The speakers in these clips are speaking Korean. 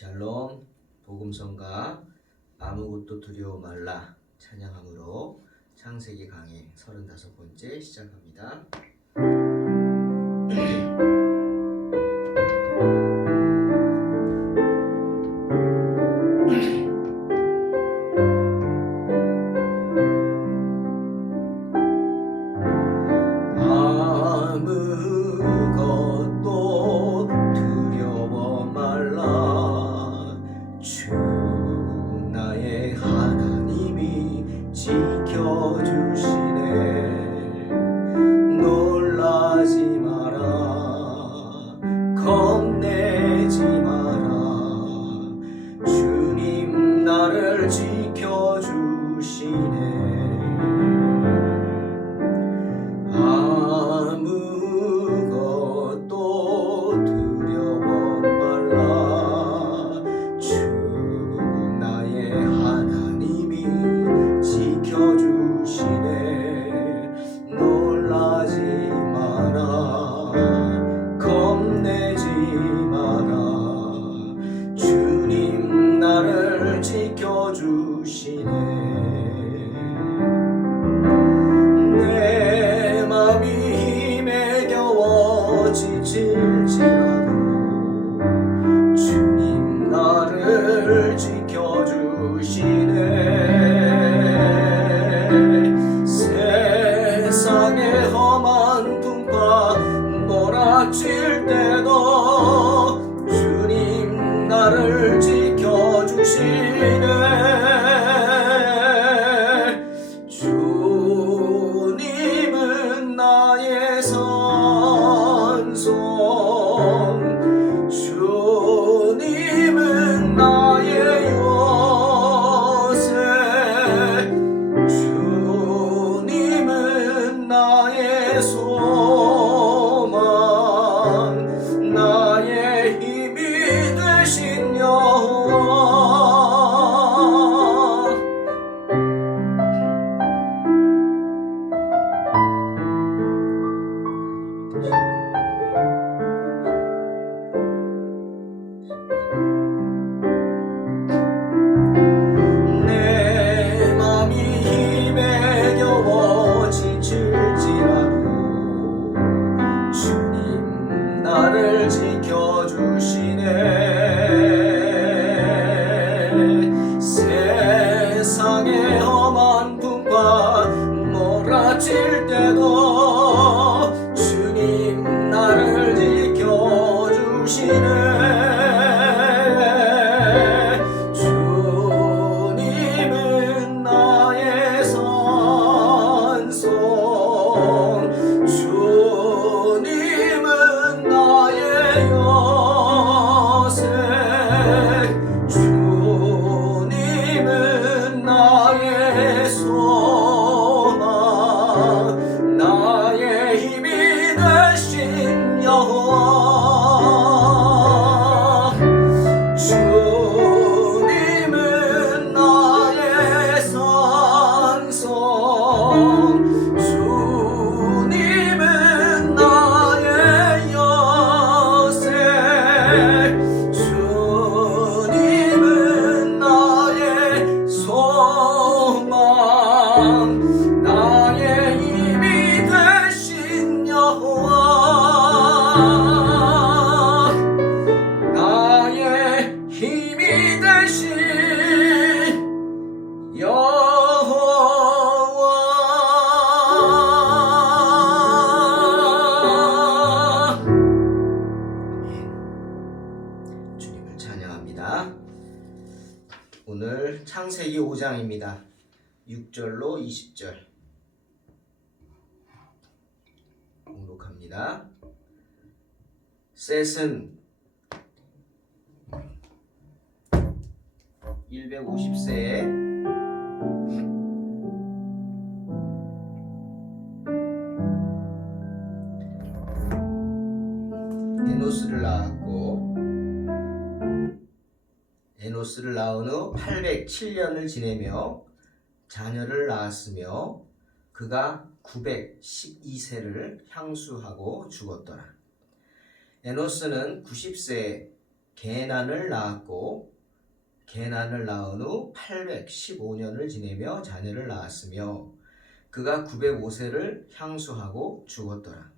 샬롬. 복음성가 아무것도 두려워 말라 찬양함으로 창세기 강의 35번째 시작합니다. 아무것도 두려워 말라. 주 나의 하나님이 지켜주시네. 놀라지 마라, 겁내지 마라. 주님 나를 지켜주시네. 아무것도 두려워 말라. 주 나의 하나님이 지켜주시네. 놀라지 마라, 겁내지 마라. 주님 나를 지켜주시네. 지칠지라도 주님 나를 지켜주시네. 세상의 험한 풍파 몰아칠 때도 주님 나를 지켜주시네. 주님은 나의 주님은 나의 요새. 주님은 나의 소망, 나의 힘이 되신 여호와. 내 맘이 힘에 겨워 지칠지라도 주님 나를 지켜주시네. 세상의 험한 풍파 몰아칠 때도 주님 나를 지켜주시네. 주님은 나의 소망, 나의 힘이 되신 여호와. 주님은 나의 산성, 주님은 나의 여색. 주님은 나의 소망, 나의 힘이 되신 여호와. 나의 힘이 되신 여호와. 주님을 찬양합니다. 오늘 창세기 5장입니다. 6절로 20절 공독합니다. 셋은 150세에 에노스를 낳았고, 에노스를 낳은 후 807년을 지내며 자녀를 낳았으며 그가 912세를 향수하고 죽었더라. 에노스는 90세에 게난을 낳았고 게난을 낳은 후 815년을 지내며 자녀를 낳았으며 그가 905세를 향수하고 죽었더라.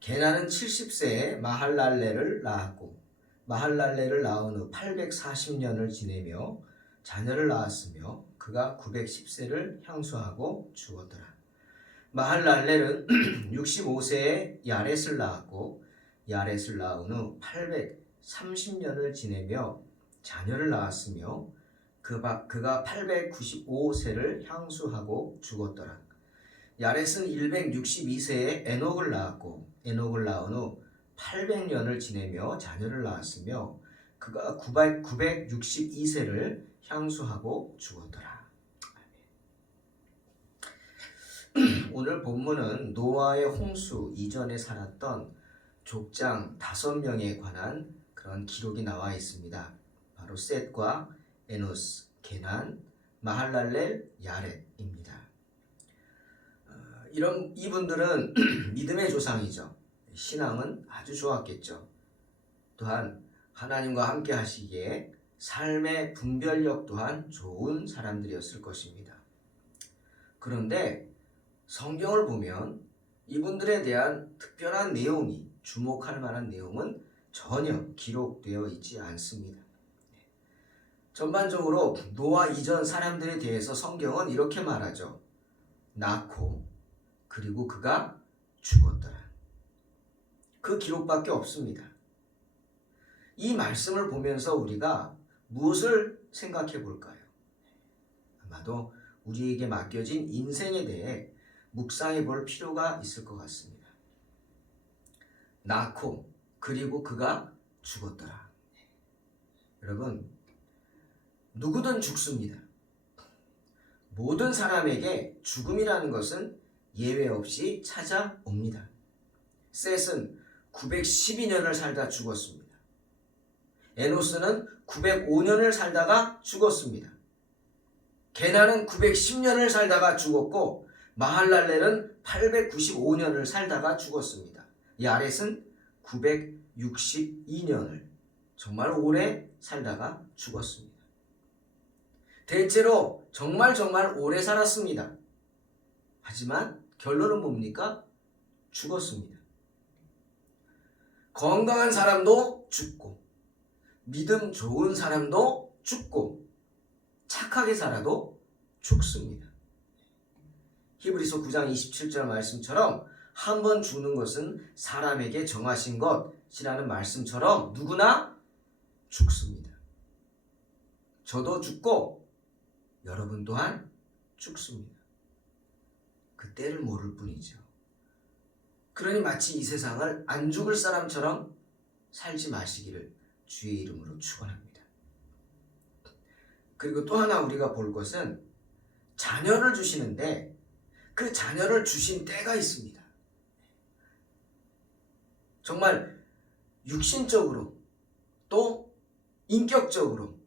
게난은 70세에 마할랄레를 낳았고 마할랄레를 낳은 후 840년을 지내며 자녀를 낳았으며 그가 910세를 향수하고 죽었더라. 마할랄렐은 65세에 야렛을 낳았고 야렛을 낳은 후 830년을 지내며 자녀를 낳았으며 그가 895세를 향수하고 죽었더라. 야렛은 162세에 에녹을 낳았고 에녹을 낳은 후 800년을 지내며 자녀를 낳았으며 그가 962세를 향수하고 죽었더라. 오늘 본문은 노아의 홍수 이전에 살았던 족장 5명에 관한 그런 기록이 나와 있습니다. 바로 셋과 에노스, 게난, 마할랄렐, 야렛입니다. 이분들은 믿음의 조상이죠. 신앙은 아주 좋았겠죠. 또한 하나님과 함께 하시기에 삶의 분별력 또한 좋은 사람들이었을 것입니다. 그런데 성경을 보면 이분들에 대한 특별한 내용이, 주목할 만한 내용은 전혀 기록되어 있지 않습니다. 전반적으로 노아 이전 사람들에 대해서 성경은 이렇게 말하죠. 낳고 그리고 그가 죽었더라. 그 기록밖에 없습니다. 이 말씀을 보면서 우리가 무엇을 생각해 볼까요? 아마도 우리에게 맡겨진 인생에 대해 묵상해 볼 필요가 있을 것 같습니다. 낳고 그리고 그가 죽었더라. 여러분, 누구든 죽습니다. 모든 사람에게 죽음이라는 것은 예외 없이 찾아옵니다. 셋은 912년을 살다 죽었습니다. 에노스는 905년을 살다가 죽었습니다. 게난은 910년을 살다가 죽었고 마할랄렐은 895년을 살다가 죽었습니다. 야렛은 962년을 정말 오래 살다가 죽었습니다. 대체로 정말 오래 살았습니다. 하지만 결론은 뭡니까? 죽었습니다. 건강한 사람도 죽고 믿음 좋은 사람도 죽고 착하게 살아도 죽습니다. 히브리서 9장 27절 말씀처럼 한 번 죽는 것은 사람에게 정하신 것이라는 말씀처럼 누구나 죽습니다. 저도 죽고 여러분 또한 죽습니다. 그 때를 모를 뿐이죠. 그러니 마치 이 세상을 안 죽을 사람처럼 살지 마시기를 주의 이름으로 축원합니다. 그리고 또 하나 우리가 볼 것은 자녀를 주시는데 그 자녀를 주신 때가 있습니다. 정말 육신적으로 또 인격적으로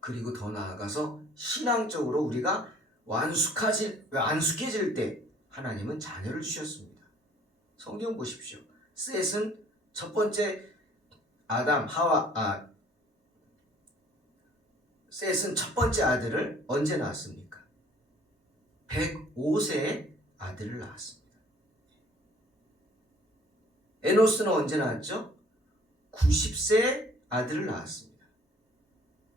그리고 더 나아가서 신앙적으로 우리가 완숙해질 때 하나님은 자녀를 주셨습니다. 성경 보십시오. 셋은 첫 번째 셋은 첫 번째 아들을 언제 낳았습니까? 105세에 아들을 낳았습니다. 에노스는 언제 낳았죠? 90세에 아들을 낳았습니다.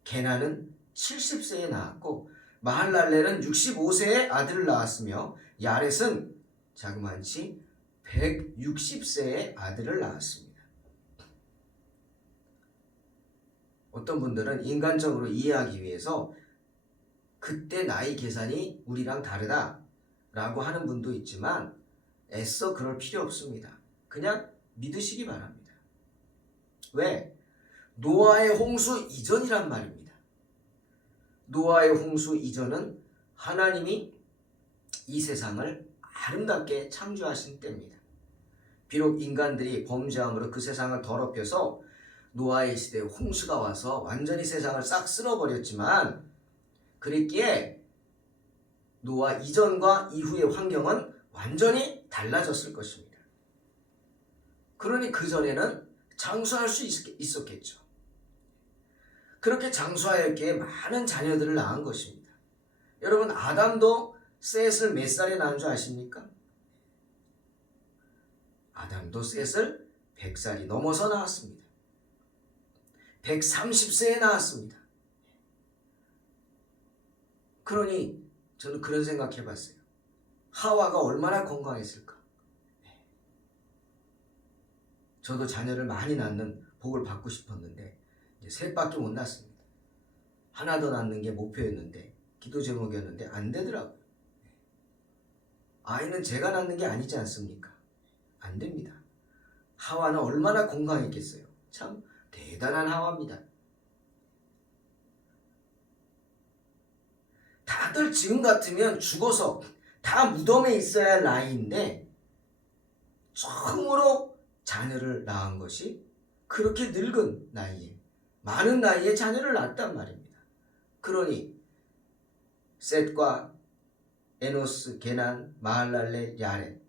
게난은 70세에 낳았고 마할랄렐은 65세에 아들을 낳았으며 야렛은 자그마치 160세에 아들을 낳았습니다. 어떤 분들은 인간적으로 이해하기 위해서 그때 나이 계산이 우리랑 다르다라고 하는 분도 있지만 애써 그럴 필요 없습니다. 그냥 믿으시기 바랍니다. 왜? 노아의 홍수 이전이란 말입니다. 노아의 홍수 이전은 하나님이 이 세상을 아름답게 창조하신 때입니다. 비록 인간들이 범죄함으로 그 세상을 더럽혀서 노아의 시대에 홍수가 와서 완전히 세상을 싹 쓸어버렸지만 그랬기에 노아 이전과 이후의 환경은 완전히 달라졌을 것입니다. 그러니 그전에는 장수할 수 있었겠죠. 그렇게 장수하였기에 많은 자녀들을 낳은 것입니다. 여러분, 아담도 셋을 몇 살에 낳은 줄 아십니까? 아담도 셋을 100살이 넘어서 낳았습니다. 130세에 낳았습니다. 그러니 저는 그런 생각 해봤어요. 하와가 얼마나 건강했을까? 저도 자녀를 많이 낳는 복을 받고 싶었는데 이제 셋밖에 못 낳습니다. 하나 더 낳는 게 목표였는데, 기도 제목이었는데 안 되더라고요. 아이는 제가 낳는 게 아니지 않습니까? 안 됩니다. 하와는 얼마나 건강했겠어요. 참 대단한 하와입니다. 다들 지금 같으면 죽어서 다 무덤에 있어야 할 나이인데 처음으로 자녀를 낳은 것이 그렇게 늙은 나이에, 많은 나이에 자녀를 낳았단 말입니다. 그러니 셋과 에노스, 게난, 마할랄레, 야렛,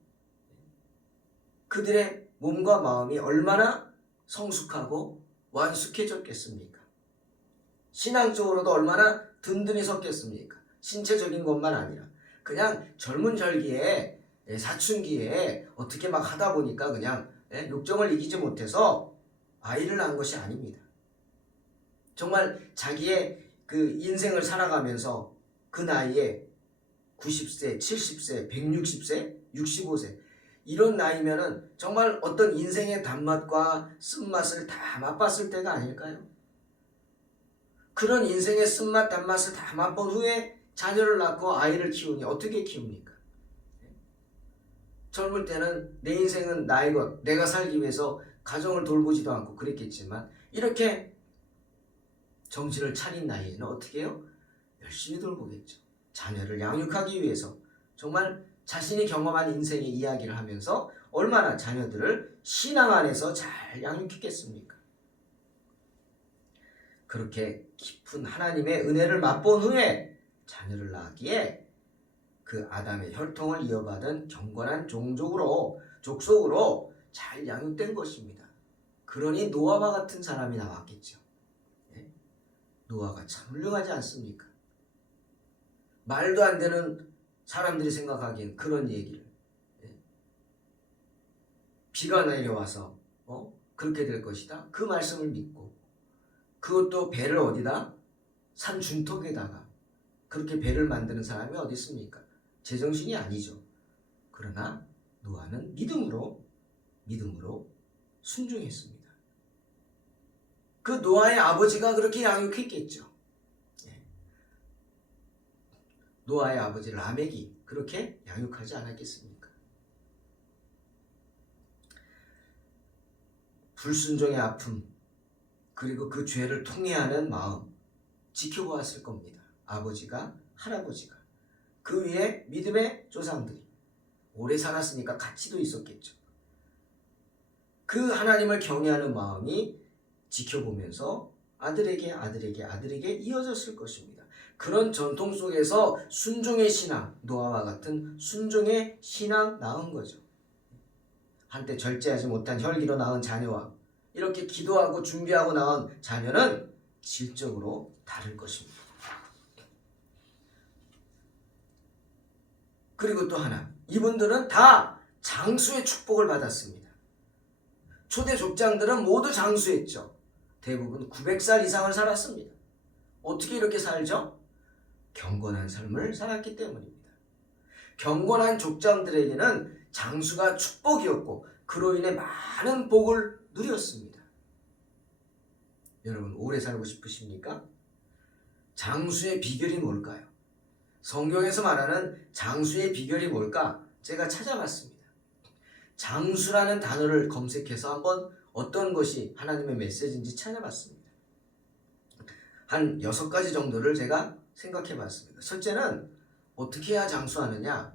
그들의 몸과 마음이 얼마나 성숙하고 완숙해졌겠습니까? 신앙적으로도 얼마나 든든히 섰겠습니까? 신체적인 것만 아니라 그냥 젊은 절기에, 사춘기에 어떻게 막 하다 보니까 그냥 욕정을 이기지 못해서 아이를 낳은 것이 아닙니다. 정말 자기의 그 인생을 살아가면서 그 나이에 90세, 70세, 160세, 65세 이런 나이면은 정말 어떤 인생의 단맛과 쓴맛을 다 맛봤을 때가 아닐까요? 그런 인생의 쓴맛, 단맛을 다 맛본 후에 자녀를 낳고 아이를 키우니 어떻게 키웁니까? 젊을 때는 내 인생은 나의 것, 내가 살기 위해서 가정을 돌보지도 않고 그랬겠지만 이렇게 정신을 차린 나이에는 어떻게 해요? 열심히 돌보겠죠. 자녀를 양육하기 위해서 정말 자신이 경험한 인생의 이야기를 하면서 얼마나 자녀들을 신앙 안에서 잘 양육했겠습니까? 그렇게 깊은 하나님의 은혜를 맛본 후에 자녀를 낳기에 그 아담의 혈통을 이어받은 경건한 족속으로 잘 양육된 것입니다. 그러니 노아와 같은 사람이 나왔겠죠. 노아가 참 훌륭하지 않습니까? 말도 안 되는 사람들이 생각하기엔 그런 얘기를, 비가 내려와서 그렇게 될 것이다, 그 말씀을 믿고, 그것도 배를 어디다? 산 중턱에다가 그렇게 배를 만드는 사람이 어디 있습니까? 제정신이 아니죠. 그러나 노아는 믿음으로 순종했습니다. 그 노아의 아버지가 그렇게 양육했겠죠. 노아의 아버지 라멕이 그렇게 양육하지 않았겠습니까? 불순종의 아픔, 그리고 그 죄를 통회하는 마음 지켜보았을 겁니다. 아버지가, 할아버지가. 그 위에 믿음의 조상들이 오래 살았으니까 가치도 있었겠죠. 그 하나님을 경외하는 마음이 지켜보면서 아들에게 이어졌을 것입니다. 그런 전통 속에서 순종의 신앙, 노아와 같은 순종의 신앙 낳은 거죠. 한때 절제하지 못한 혈기로 낳은 자녀와 이렇게 기도하고 준비하고 낳은 자녀는 질적으로 다를 것입니다. 그리고 또 하나, 이분들은 다 장수의 축복을 받았습니다. 초대 족장들은 모두 장수했죠. 대부분 900살 이상을 살았습니다. 어떻게 이렇게 살죠? 경건한 삶을 살았기 때문입니다. 경건한 족장들에게는 장수가 축복이었고 그로 인해 많은 복을 누렸습니다. 여러분, 오래 살고 싶으십니까? 장수의 비결이 뭘까요? 성경에서 말하는 장수의 비결이 뭘까? 제가 찾아봤습니다. 장수라는 단어를 검색해서 한번 어떤 것이 하나님의 메시지인지 찾아봤습니다. 한 6가지 정도를 제가 생각해 봤습니다. 첫째는 어떻게 해야 장수하느냐?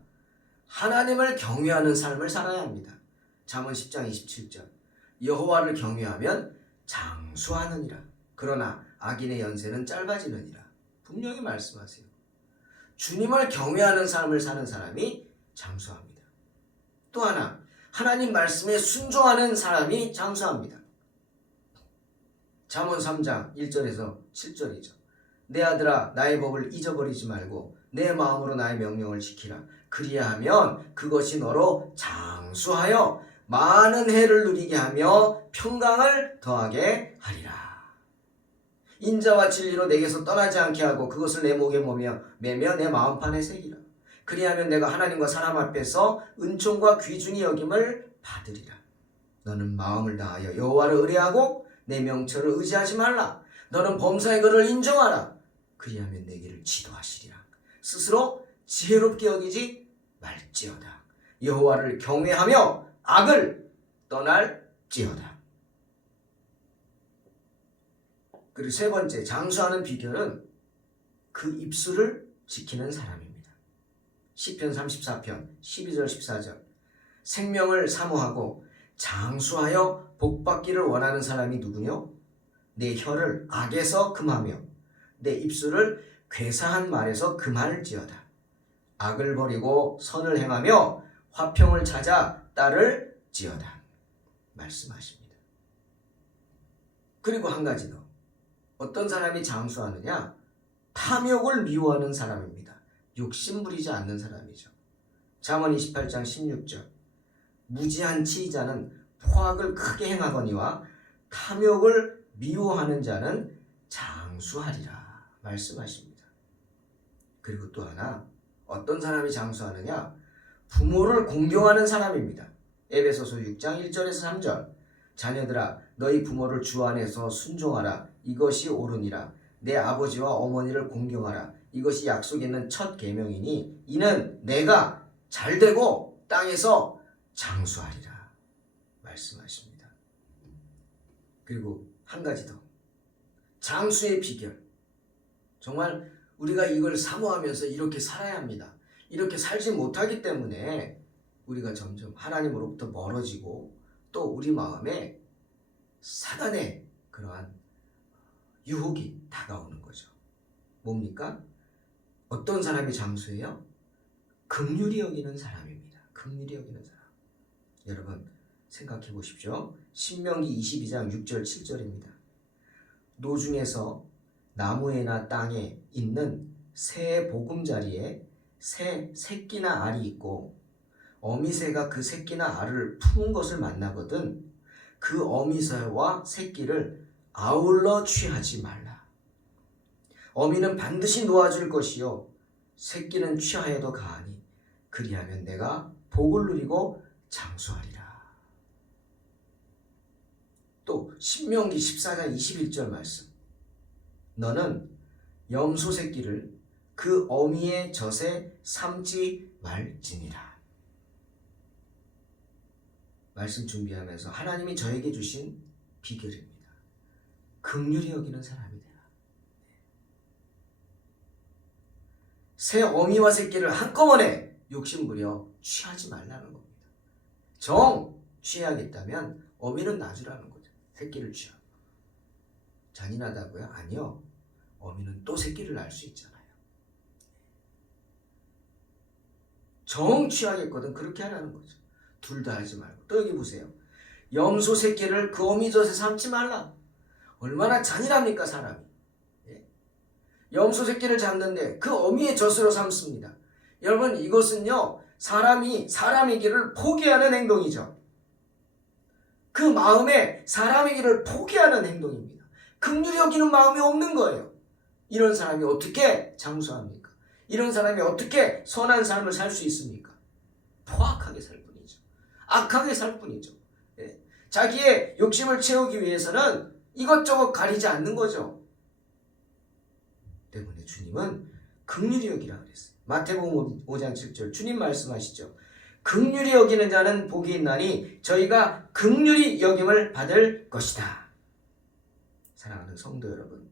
하나님을 경외하는 삶을 살아야 합니다. 잠언 10장 27절, 여호와를 경외하면 장수하느니라. 그러나 악인의 연세는 짧아지느니라. 분명히 말씀하세요. 주님을 경외하는 삶을 사는 사람이 장수합니다. 또 하나, 하나님 말씀에 순종하는 사람이 장수합니다. 잠언 3장 1절에서 7절이죠. 내 아들아 나의 법을 잊어버리지 말고 내 마음으로 나의 명령을 지키라. 그리하면 그것이 너로 장수하여 많은 해를 누리게 하며 평강을 더하게 하리라. 인자와 진리로 내게서 떠나지 않게 하고 그것을 내 목에 매며 내 마음판에 새기라. 그리하면 내가 하나님과 사람 앞에서 은총과 귀중히 여김을 받으리라. 너는 마음을 다하여 여호와를 의뢰하고 내 명철을 의지하지 말라. 너는 범사의 그를 인정하라. 그리하면 내 길을 지도하시리라. 스스로 지혜롭게 여기지 말지어다. 여호와를 경외하며 악을 떠날지어다. 그리고 세 번째, 장수하는 비결은 그 입술을 지키는 사람입니다. 시편 34편 12절 14절. 생명을 사모하고 장수하여 복받기를 원하는 사람이 누구뇨? 내 혀를 악에서 금하며 내 입술을 괴사한 말에서 금할지어다. 악을 버리고 선을 행하며 화평을 찾아 따를지어다. 말씀하십니다. 그리고 한 가지 더. 어떤 사람이 장수하느냐? 탐욕을 미워하는 사람입니다. 욕심 부리지 않는 사람이죠. 잠언 28장 16절. 무지한 치의자는 포악을 크게 행하거니와 탐욕을 미워하는 자는 장수하리라. 말씀하십니다. 그리고 또 하나, 어떤 사람이 장수하느냐? 부모를 공경하는 사람입니다. 에베소서 6장 1절에서 3절. 자녀들아 너희 부모를 주 안에서 순종하라. 이것이 옳으니라. 내 아버지와 어머니를 공경하라. 이것이 약속 있는 첫 계명이니 이는 내가 잘되고 땅에서 장수하리라. 말씀하십니다. 그리고 한 가지 더. 장수의 비결. 정말 우리가 이걸 사모하면서 이렇게 살아야 합니다. 이렇게 살지 못하기 때문에 우리가 점점 하나님으로부터 멀어지고 또 우리 마음에 사단의 그러한 유혹이 다가오는 거죠. 뭡니까? 어떤 사람이 장수예요? 긍휼히 여기는 사람입니다. 긍휼히 여기는 사람. 여러분 생각해 보십시오. 신명기 22장 6절 7절입니다. 노중에서 나무에나 땅에 있는 새 보금자리에 새 새끼나 알이 있고 어미새가 그 새끼나 알을 품은 것을 만나거든 그 어미새와 새끼를 아울러 취하지 말라. 어미는 반드시 놓아줄 것이요 새끼는 취하여도 가하니 그리하면 내가 복을 누리고 장수하리라. 또 신명기 14장 21절 말씀. 너는 염소 새끼를 그 어미의 젖에 삼지 말지니라. 말씀 준비하면서 하나님이 저에게 주신 비결입니다. 긍휼히 여기는 사람이 되라. 새 어미와 새끼를 한꺼번에 욕심부려 취하지 말라는 겁니다. 정 취해야겠다면 어미는 놔주라는 거죠. 새끼를 취하고. 잔인하다고요? 아니요. 어미는 또 새끼를 낳을 수 있잖아요. 정 취하겠거든 그렇게 하라는 거죠. 둘 다 하지 말고. 또 여기 보세요. 염소 새끼를 그 어미 젖에 삼지 말라. 얼마나 잔인합니까 사람이. 예? 염소 새끼를 잡는데 그 어미의 젖으로 삼습니다. 여러분 이것은요 사람이 사람이기를 포기하는 행동이죠. 그 마음에 사람이기를 포기하는 행동입니다. 긍휼히 여기는 마음이 없는 거예요. 이런 사람이 어떻게 장수합니까? 이런 사람이 어떻게 선한 삶을 살 수 있습니까? 포악하게 살 뿐이죠. 악하게 살 뿐이죠. 예. 자기의 욕심을 채우기 위해서는 이것저것 가리지 않는 거죠. 때문에 주님은 긍휼히 여기라 그랬어요. 마태복음 5장 7절 주님 말씀하시죠. 긍휼히 여기는 자는 복이 있나니 저희가 긍휼히 여김을 받을 것이다. 사랑하는 성도 여러분,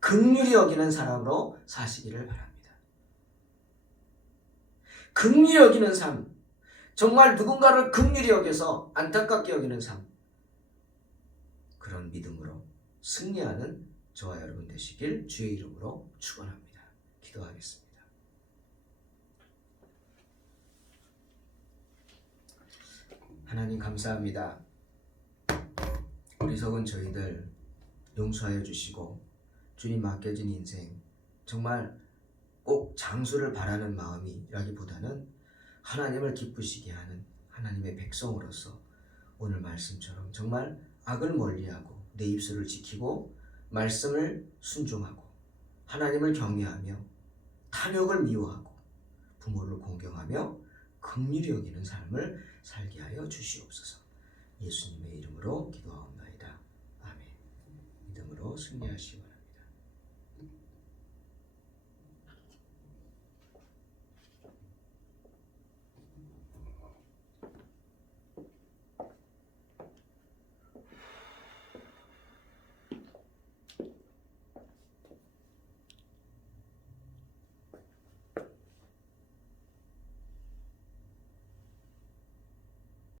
긍휼히 여기는 사람으로 사시기를 바랍니다. 긍휼히 여기는 삶, 정말 누군가를 긍휼히 여겨서 안타깝게 여기는 삶, 그런 믿음으로 승리하는 저와 여러분 되시길 주의 이름으로 축원합니다. 기도하겠습니다. 하나님 감사합니다. 어리석은 저희들 용서하여 주시고 주님 맡겨진 인생 정말 꼭 장수를 바라는 마음이라기보다는 하나님을 기쁘시게 하는 하나님의 백성으로서 오늘 말씀처럼 정말 악을 멀리하고 내 입술을 지키고 말씀을 순종하고 하나님을 경외하며 탐욕을 미워하고 부모를 공경하며 긍휼히 여기는 삶을 살게 하여 주시옵소서. 예수님의 이름으로 기도하옵나이다. 아멘. 믿음으로 승리하시오.